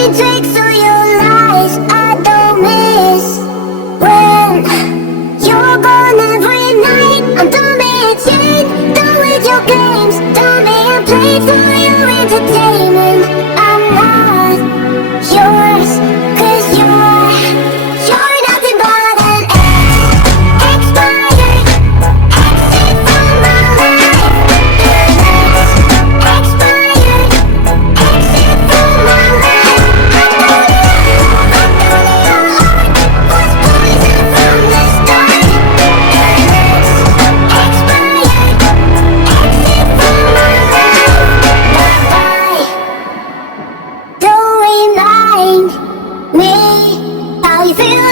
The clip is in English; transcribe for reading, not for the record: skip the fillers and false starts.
Every tricks of your lies I don't miss. When you're gone every night, I'm done being chained, done with your games, done being played for your entertainment. I'm not yours, 'cause you're nothing but an expired exit from my life. Expired exit from my life. I know your heart was poison from the start. Expired exit from my life. Bye-bye. Don't remind me how you feel.